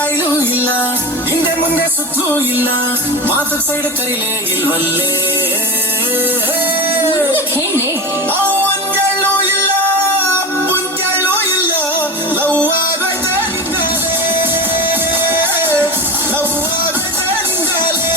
ಕಾಯಿಲು ಇಲ್ಲ, ಹಿಂದೆ ಮುಂದೆ ಸುತ್ತಲೂ ಇಲ್ಲ, ಮಾತು ಸೈಡ್ ಕರಿಲೇ ಇಲ್ವಲ್ಲೇ. ಹೆಣ್ಣೆ ಒಂದೆಲ್ಲೂ ಇಲ್ಲ, ಮುಂದೆಲ್ಲೂ ಇಲ್ಲ, ಲವ್ ಆಗೈತೆ ನಿಂದಲೇ, ಲವ್ ಆಗೈತೆ ನಿಂದಲೇ.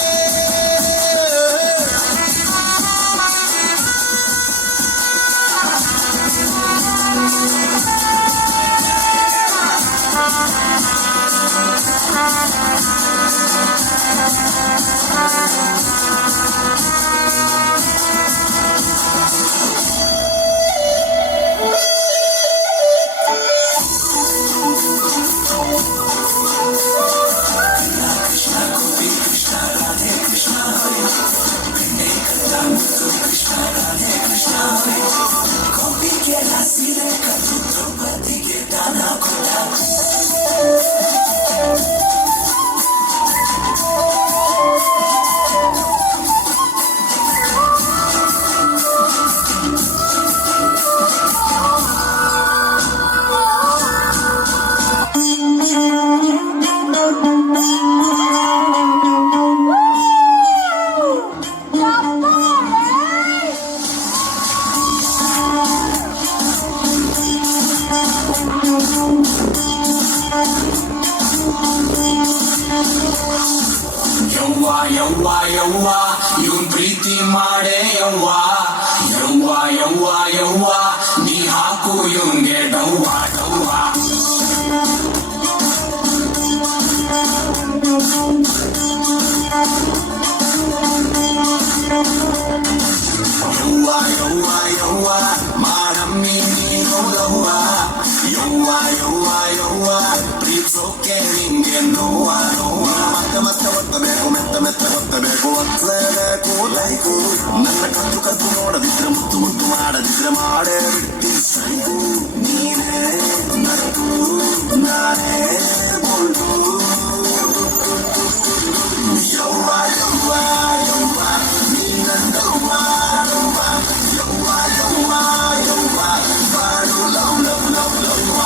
ಯವ್ವ ಯವ್ವ ಯವ್ವ ಇವನ್ ಪ್ರೀತಿ ಮಾಡೇ ಯವ್ವ, ಯವ್ವ ಯವ್ವ ಯವ್ವ ನೀ ಹಾಕು ಇವನ್ಗೆ ಡವ್ವ ಡವ್ವ. ಯವ್ವ ಯವ್ವ ಯವ್ವ ಮಾಡಮ್ಮಿ ನೀನು ಯವ್ವ, ಯವ್ವ ಯವ್ವ ಯವ್ವ ಪ್ರೀತಿಸೋಕೆ ನಿಂಗೆ ನೋವ ನೋವ. ಮತ್ತೆ ಒತ್ತಬೇಕು, ಮೆತ್ತ ಮೆತ್ತ ಒತ್ತಬೇಕು, ಒತ್ತಲೇಬೇಕು ಲೈಕು. ನನ್ನ ಕತ್ತು ಕತ್ತು ನೋಡದಿದ್ರೆ, ಮುತ್ತು ಮುತ್ತು ಮಾಡದಿದ್ರೆ ಮಾಡೇ ಬಿಡ್ತಿ ಸೈಕು. ನೀನೇ ನರಕು ನಾನೇ ಬೋಲ್ಡು. ಯವ್ವ ಯವ್ವ ಯವ್ವ ನೀ ನನ್ನವ್ವ ಯವ್ವ, ಯವ್ವ ಯವ್ವ ಯವ್ವ ಮಾಡು ಲವ್ ಲವ್ ಲವ್ ಲವ್ವ.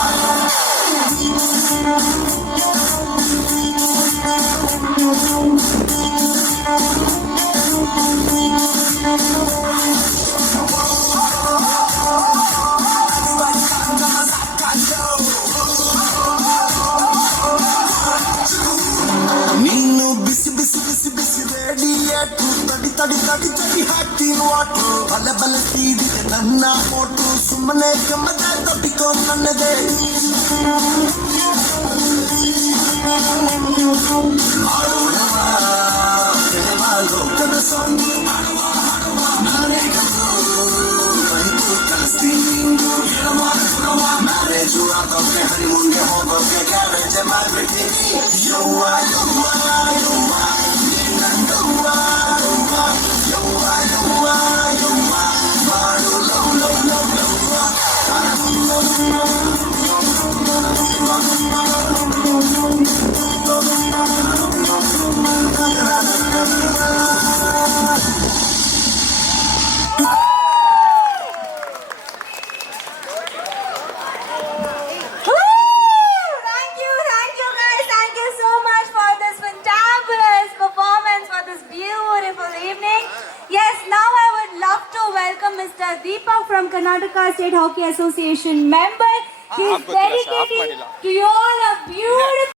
ನೀನು ಬಿಸಿ ಬಿಸಿ ಬಿಸಿ ಬಿಸಿ ರೇಡಿಯೇಟ್ರು, ತಡಿ ತಡಿ ತಡಿ ತಡಿ ಹಾಕಿ ವಾಟ್ರು, ಬಲೆ ಬಲೆ ತೀರಿದೆ ನನ್ನ ಮೋಟ್ರು, ಸುಮ್ಮನೆ ಗಮ್ಮದ ತಪ್ಪಿಕೋ ನನ್ನದೇ. ಲೋಕದ ಸಾಂಗು ನಾನೇ ಮ್ಯಾರೇಜು ಆಗೋಕೆ ಹನಿಮೂನ್ಗೆ ಹೋಗೋಕೆ ಕ್ಯಾರೇಜ್ ಮಾಡ್ಬಿಡ್ತೀನಿ. ಯವ್ವ ಯವ್ವ ಯವ್ವ ನನ್ನವ್ವ ಯವ್ವ, ಯವ್ವ ಯವ್ವ ಯವ್ವ ಮಾಡು ಲವ್ ಲವ್ ಲವ್ ಲವ್ವ. Mr. Deepak from Karnataka State Hockey Association member. He is dedicating to you all a beautiful